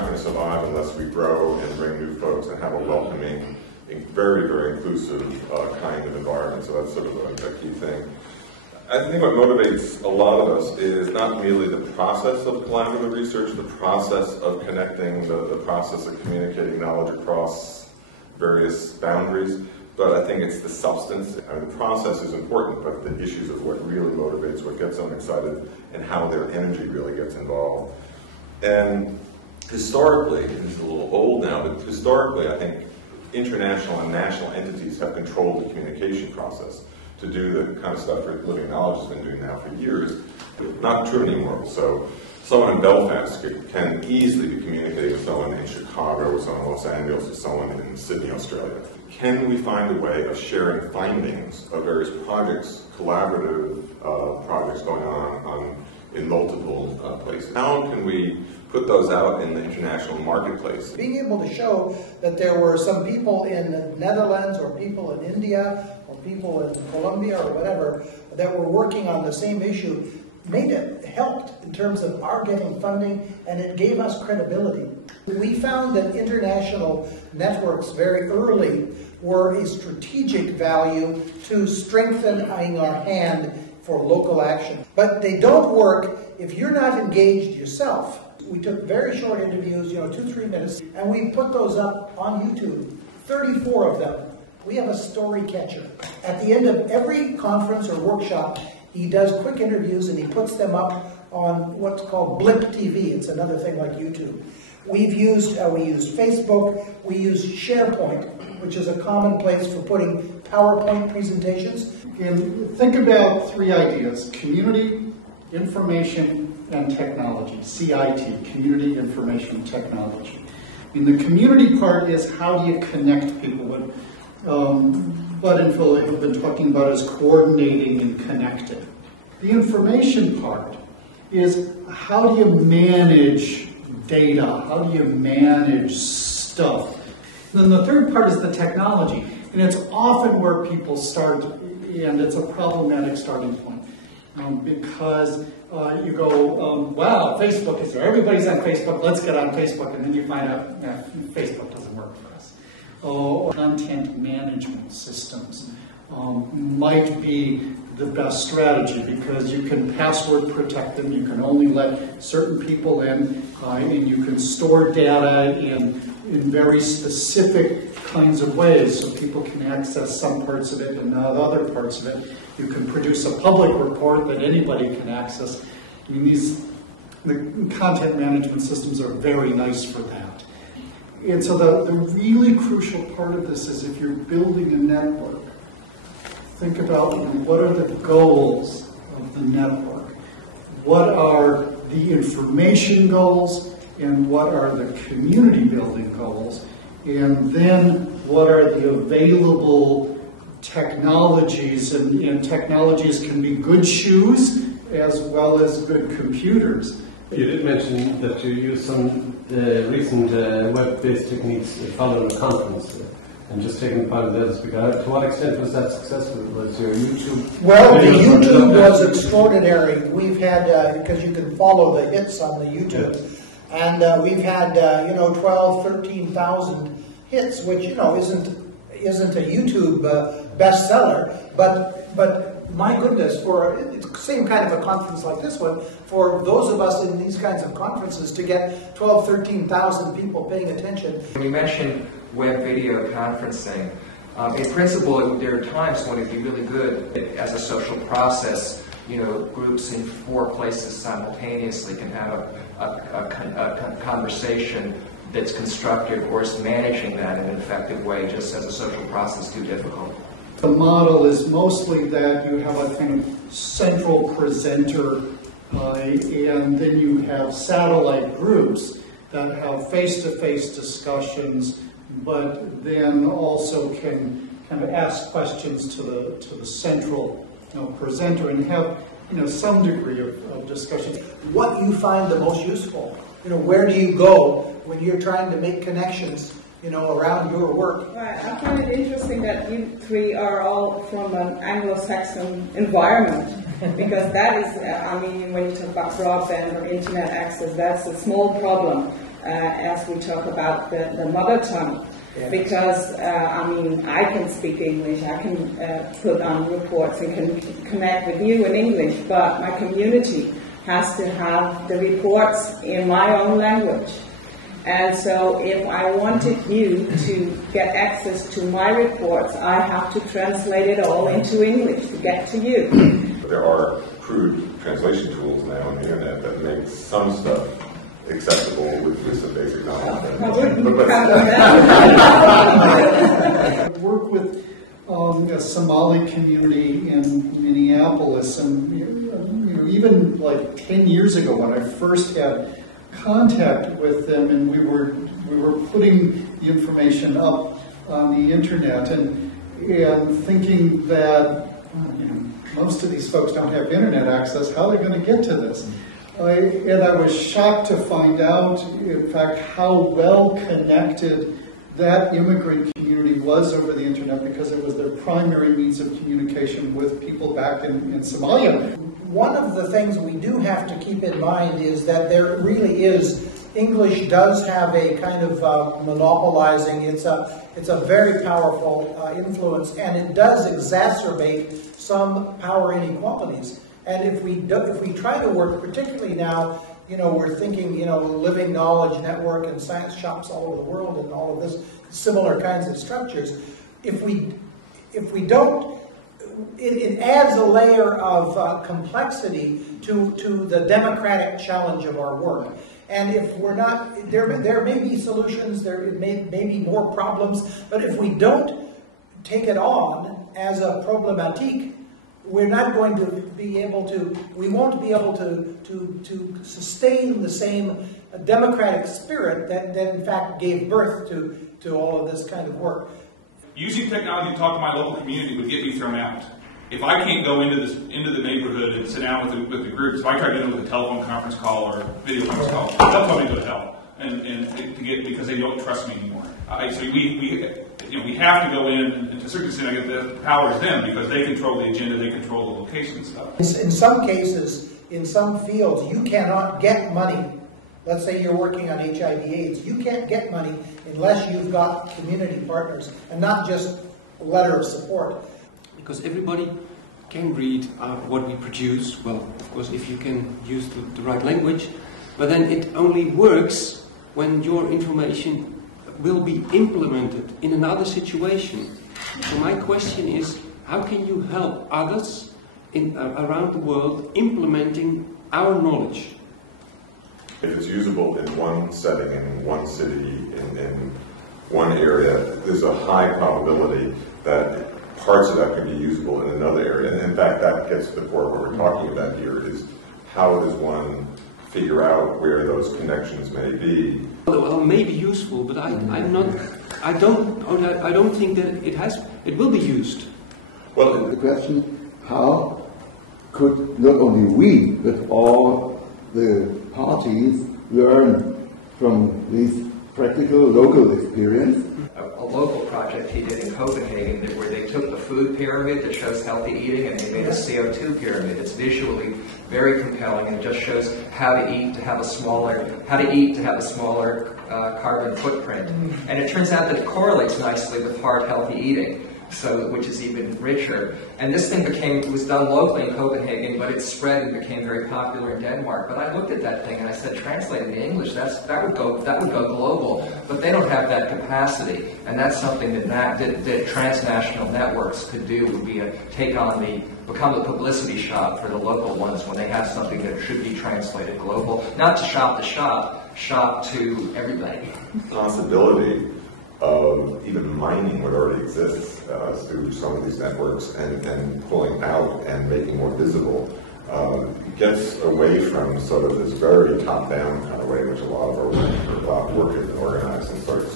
not going to survive unless we grow and bring new folks and have a welcoming, very, very inclusive kind of environment. So that's sort of a key thing. I think what motivates a lot of us is not merely the process of collaborative research, the process of connecting, the process of communicating knowledge across various boundaries, but I think it's the substance. I mean, the process is important, but the issues is what really motivates, what gets them excited, and how their energy really gets involved. And historically, and this is a little old now, but historically I think international and national entities have controlled the communication process to do the kind of stuff that Living Knowledge has been doing now for years. Not true anymore. So someone in Belfast can easily be communicating with someone in Chicago, with someone in Los Angeles, with someone in Sydney, Australia. Can we find a way of sharing findings of various projects, collaborative projects going on in multiple places? How can we put those out in the international marketplace? Being able to show that there were some people in the Netherlands or people in India or people in Colombia or whatever that were working on the same issue helped in terms of our getting funding, and it gave us credibility. We found that international networks very early were a strategic value to strengthening our hand for local action. But they don't work if you're not engaged yourself. We took very short interviews, 2-3 minutes, and we put those up on YouTube, 34 of them. We have a story catcher. At the end of every conference or workshop, he does quick interviews and he puts them up on what's called Blip TV. It's another thing like YouTube. We use Facebook, we use SharePoint, which is a common place for putting PowerPoint presentations. And think about 3 ideas: community, information, and technology. CIT, community, information, technology. And the community part is how do you connect people? What Bud and Phil have been talking about is coordinating and connecting. The information part is how do you manage data? How do you manage stuff? And then the third part is the technology. And it's often where people start, and it's a problematic starting point. Because you go, wow, Facebook is there. Everybody's on Facebook. Let's get on Facebook. And then you find out, Facebook doesn't work for us. Content management systems might be the best strategy because you can password protect them. You can only let certain people in, and you can store data in very specific kinds of ways so people can access some parts of it and not other parts of it. You can produce a public report that anybody can access. I mean, the content management systems are very nice for that. And so the really crucial part of this is if you're building a network, think about what are the goals of the network? What are the information goals? And what are the community building goals? And then what are the available technologies? And technologies can be good shoes as well as good computers. You did mention that you used some recent web-based techniques following a conference. And just taking part of that as because to what extent was that successful? Was your YouTube? Well, the YouTube was extraordinary. We've had, because you can follow the hits on the YouTube. Yes. And we've had, 12, 13,000 hits, which, isn't a YouTube bestseller, but my goodness, for the same kind of a conference like this one, for those of us in these kinds of conferences to get 12, 13,000 people paying attention. You mentioned web video conferencing. In principle, there are times when it'd be really good as a social process. Groups in 4 places simultaneously can have a conversation that's constructive, or is managing that in an effective way just as a social process too difficult? The model is mostly that you have a kind of central presenter and then you have satellite groups that have face-to-face discussions, but then also can kind of ask questions to the central presenter and have some degree of discussion. What you find the most useful? Where do you go when you're trying to make connections, around your work? Right. I find it interesting that you 3 are all from an Anglo-Saxon environment, because that is, when you talk about broadband or internet access, that's a small problem. as we talk about the mother tongue. Yes. Because, I can speak English, I can put on reports and can connect with you in English, but my community has to have the reports in my own language. And so if I wanted you to get access to my reports, I have to translate it all into English to get to you. There are crude translation tools now on the internet that make some stuff acceptable with some basic knowledge. I work with a Somali community in Minneapolis, and even like 10 years ago when I first had contact with them, and we were putting the information up on the internet, and thinking that most of these folks don't have internet access. How are they going to get to this? And I was shocked to find out, in fact, how well connected that immigrant community was over the internet, because it was their primary means of communication with people back in Somalia. One of the things we do have to keep in mind is that there really is, English does have a kind of monopolizing, it's a very powerful influence, and it does exacerbate some power inequalities. And if we try to work, particularly now, we're thinking, living knowledge network and science shops all over the world and all of this similar kinds of structures. If we don't, it adds a layer of complexity to the democratic challenge of our work. And if we're not, there may be solutions, there may be more problems, but if we don't take it on as a problematique, we're not going to be able to, we won't be able to sustain the same democratic spirit that in fact gave birth to all of this kind of work. Using technology to talk to my local community would get me thrown out. If I can't go into the neighborhood and sit down with the groups, if I try to do it with a telephone conference call or video conference call, they'll tell me to go to hell, because they don't trust me anymore. So we have to go in, and to a certain extent, I get the power is them, because they control the agenda, they control the location and stuff. In some cases, in some fields, you cannot get money. Let's say you're working on HIV/AIDS. You can't get money unless you've got community partners, and not just a letter of support. Because everybody can read what we produce, well, of course, if you can use the right language, but then it only works when your information will be implemented in another situation. So my question is, how can you help others around the world implementing our knowledge? If it's usable in one setting, in one city, in one area, there's a high probability that parts of that can be usable in another area. And in fact, that gets to the core of what we're talking about here, is how does one figure out where those connections may be? Well, may be useful, but I don't think that it will be used. Well, the question, how could not only we, but all the parties learn from this practical local experience? A local project he did in Copenhagen where they took the food pyramid that shows healthy eating and they made a CO2 pyramid. It's visually very compelling, and it just shows how to eat to have a smaller carbon footprint. And it turns out that it correlates nicely with heart healthy eating, which is even richer. And this thing was done locally in Copenhagen, but it spread and became very popular in Denmark. But I looked at that thing and I said, translated to English, that would go global. But they don't have that capacity, and that's something that transnational networks could do. Would be become the publicity shop for the local ones when they have something that should be translated global, not to shop to everybody. Possibility of even mining what already exists through some of these networks and pulling out and making more visible gets away from sort of this very top-down kind of way in which a lot of our work has been organized, and starts